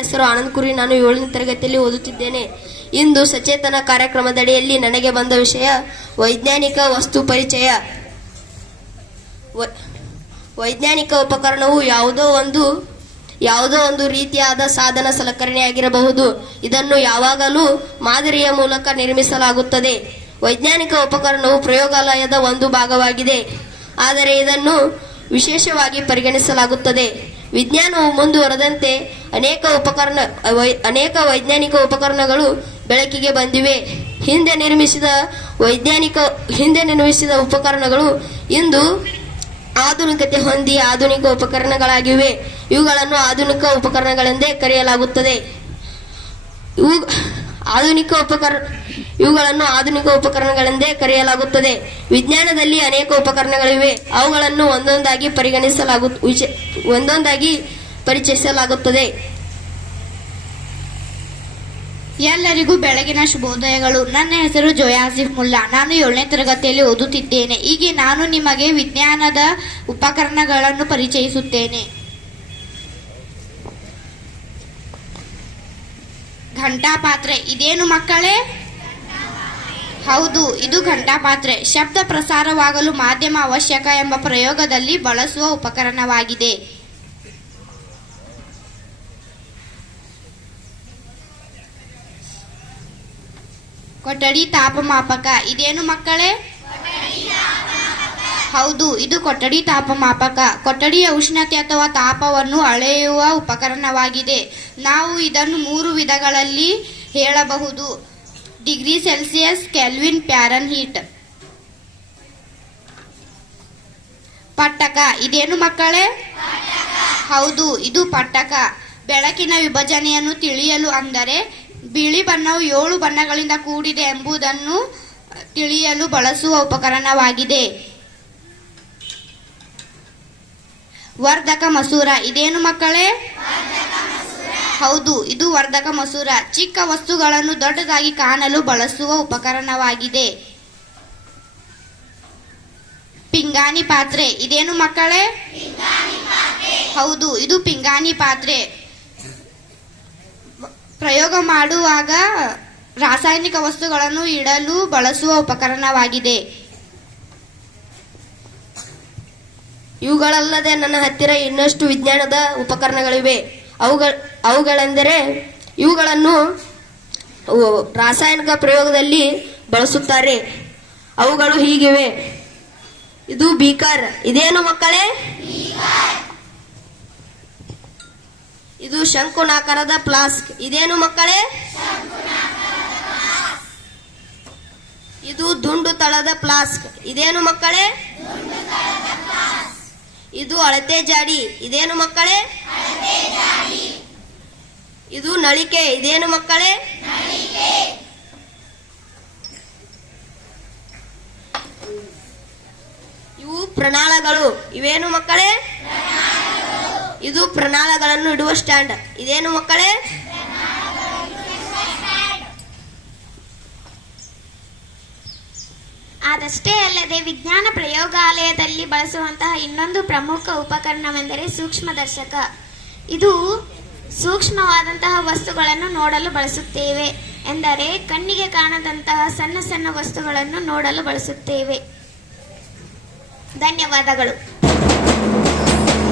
ಹೆಸರು ಆನಂದ್ ಕುರಿ. ನಾನು 7ನೇ ತರಗತಿಯಲ್ಲಿ ಓದುತ್ತಿದ್ದೇನೆ. ಇಂದು ಸಚೇತನ ಕಾರ್ಯಕ್ರಮದಡಿಯಲ್ಲಿ ನನಗೆ ಬಂದ ವಿಷಯ ವೈಜ್ಞಾನಿಕ ವಸ್ತು ಪರಿಚಯ. ವೈಜ್ಞಾನಿಕ ಉಪಕರಣವು ಯಾವುದೋ ಒಂದು ರೀತಿಯಾದ ಸಾಧನ ಸಲಕರಣೆಯಾಗಿರಬಹುದು. ಇದನ್ನು ಯಾವಾಗಲೂ ಮಾದರಿಯ ಮೂಲಕ ನಿರ್ಮಿಸಲಾಗುತ್ತದೆ. ವೈಜ್ಞಾನಿಕ ಉಪಕರಣವು ಪ್ರಯೋಗಾಲಯದ ಒಂದು ಭಾಗವಾಗಿದೆ, ಆದರೆ ಇದನ್ನು ವಿಶೇಷವಾಗಿ ಪರಿಗಣಿಸಲಾಗುತ್ತದೆ. ವಿಜ್ಞಾನವು ಮುಂದುವರೆದಂತೆ ಅನೇಕ ವೈಜ್ಞಾನಿಕ ಉಪಕರಣಗಳು ಬೆಳಕಿಗೆ ಬಂದಿವೆ. ಹಿಂದೆ ನಿರ್ಮಿಸಿದ ಉಪಕರಣಗಳು ಇಂದು ಆಧುನಿಕತೆ ಹೊಂದಿ ಆಧುನಿಕ ಉಪಕರಣಗಳಾಗಿವೆ. ಇವುಗಳನ್ನು ಆಧುನಿಕ ಉಪಕರಣಗಳೆಂದೇ ಕರೆಯಲಾಗುತ್ತದೆ. ಇವುಗಳನ್ನು ಆಧುನಿಕ ಉಪಕರಣಗಳೆಂದೇ ಕರೆಯಲಾಗುತ್ತದೆ. ವಿಜ್ಞಾನದಲ್ಲಿ ಅನೇಕ ಉಪಕರಣಗಳಿವೆ. ಅವುಗಳನ್ನು ಒಂದೊಂದಾಗಿ ಪರಿಚಯಿಸಲಾಗುತ್ತದೆ. ಎಲ್ಲರಿಗೂ ಬೆಳಗಿನ ಶುಭೋದಯಗಳು. ನನ್ನ ಹೆಸರು ಜೋಯಾಸಿಫ್ ಮುಲ್ಲಾ. ನಾನು 7ನೇ ತರಗತಿಯಲ್ಲಿ ಓದುತ್ತಿದ್ದೇನೆ. ಈಗ ನಾನು ನಿಮಗೆ ವಿಜ್ಞಾನದ ಉಪಕರಣಗಳನ್ನು ಪರಿಚಯಿಸುತ್ತೇನೆ. ಘಂಟಾಪಾತ್ರೆ. ಇದೇನು ಮಕ್ಕಳೇ? ಹೌದು, ಇದು ಘಂಟಾಪಾತ್ರೆ. ಶಬ್ದ ಪ್ರಸಾರವಾಗಲು ಮಾಧ್ಯಮ ಅವಶ್ಯಕ ಎಂಬ ಪ್ರಯೋಗದಲ್ಲಿ ಬಳಸುವ ಉಪಕರಣವಾಗಿದೆ. ಕೊಠಡಿ ತಾಪಮಾಪಕ. ಇದೇನು ಮಕ್ಕಳೇ? ಹೌದು, ಇದು ಕೊಠಡಿ ತಾಪಮಾಪಕ. ಕೊಠಡಿಯ ಉಷ್ಣತೆ ಅಥವಾ ತಾಪವನ್ನು ಅಳೆಯುವ ಉಪಕರಣವಾಗಿದೆ. ನಾವು ಇದನ್ನು 3 ವಿಧಗಳಲ್ಲಿ ಹೇಳಬಹುದು: ಡಿಗ್ರಿ ಸೆಲ್ಸಿಯಸ್, ಕೆಲ್ವಿನ್, ಫ್ಯಾರನ್ಹೀಟ್. ಪಟ್ಟಕ. ಇದೇನು ಮಕ್ಕಳೇ? ಹೌದು, ಇದು ಪಟ್ಟಕ. ಬೆಳಕಿನ ವಿಭಜನೆಯನ್ನು ತಿಳಿಯಲು, ಅಂದರೆ ಬಿಳಿ ಬಣ್ಣವು 7 ಬಣ್ಣಗಳಿಂದ ಕೂಡಿದೆ ಎಂಬುದನ್ನು ತಿಳಿಯಲು ಬಳಸುವ ಉಪಕರಣವಾಗಿದೆ. ವರ್ಧಕ ಮಸೂರ. ಇದೇನು ಮಕ್ಕಳೇ? ಹೌದು, ಇದು ವರ್ಧಕ ಮಸೂರ. ಚಿಕ್ಕ ವಸ್ತುಗಳನ್ನು ದೊಡ್ಡದಾಗಿ ಕಾಣಲು ಬಳಸುವ ಉಪಕರಣವಾಗಿದೆ. ಪಿಂಗಾಣಿ ಪಾತ್ರೆ. ಇದೇನು ಮಕ್ಕಳೇ? ಹೌದು, ಇದು ಪಿಂಗಾಣಿ ಪಾತ್ರೆ. ಪ್ರಯೋಗ ಮಾಡುವಾಗ ರಾಸಾಯನಿಕ ವಸ್ತುಗಳನ್ನು ಇಡಲು ಬಳಸುವ ಉಪಕರಣವಾಗಿದೆ. ಇವುಗಳಲ್ಲದೆ ನನ್ನ ಹತ್ತಿರ ಇನ್ನಷ್ಟು ವಿಜ್ಞಾನದ ಉಪಕರಣಗಳಿವೆ. ಅವುಗಳೆಂದರೆ ಇವುಗಳನ್ನು ರಾಸಾಯನಿಕ ಪ್ರಯೋಗದಲ್ಲಿ ಬಳಸುತ್ತಾರೆ. ಅವುಗಳು ಹೀಗಿವೆ: ಇದು ಬೀಕರ್. ಇದೇನು ಮಕ್ಕಳೇ? ಇದು ಶಂಕುನಾಕಾರದ ಫ್ಲಾಸ್ಕ್. ಇದೇನು ಮಕ್ಕಳೇ? ಇದು ದುಂಡು ತಳದ ಫ್ಲಾಸ್ಕ್. ಇದೇನು ಮಕ್ಕಳೇ? ಇದು ಅಳತೆ ಜಾಡಿ. ಇದೇನು ಮಕ್ಕಳೇ? ಇದು ನಳಿಕೆ. ಇದೇನು ಮಕ್ಕಳೇ? ಇವು ಪ್ರಣಾಳಗಳು. ಇವೇನು ಮಕ್ಕಳೇ? ಇದು ಪ್ರಣಾಳಗಳನ್ನು ಇಡುವ ಸ್ಟ್ಯಾಂಡ್. ಇದೇನು ಮಕ್ಕಳೇ? ಅದಷ್ಟೇ ಅಲ್ಲದೆ ವಿಜ್ಞಾನ ಪ್ರಯೋಗಾಲಯದಲ್ಲಿ ಬಳಸುವಂತಹ ಇನ್ನೊಂದು ಪ್ರಮುಖ ಉಪಕರಣವೆಂದರೆ ಸೂಕ್ಷ್ಮದರ್ಶಕ. ಇದು ಸೂಕ್ಷ್ಮವಾದಂತಹ ವಸ್ತುಗಳನ್ನು ನೋಡಲು ಬಳಸುತ್ತೇವೆ. ಎಂದರೆ ಕಣ್ಣಿಗೆ ಕಾಣದಂತಹ ಸಣ್ಣ ಸಣ್ಣ ವಸ್ತುಗಳನ್ನು ನೋಡಲು ಬಳಸುತ್ತೇವೆ. ಧನ್ಯವಾದಗಳು.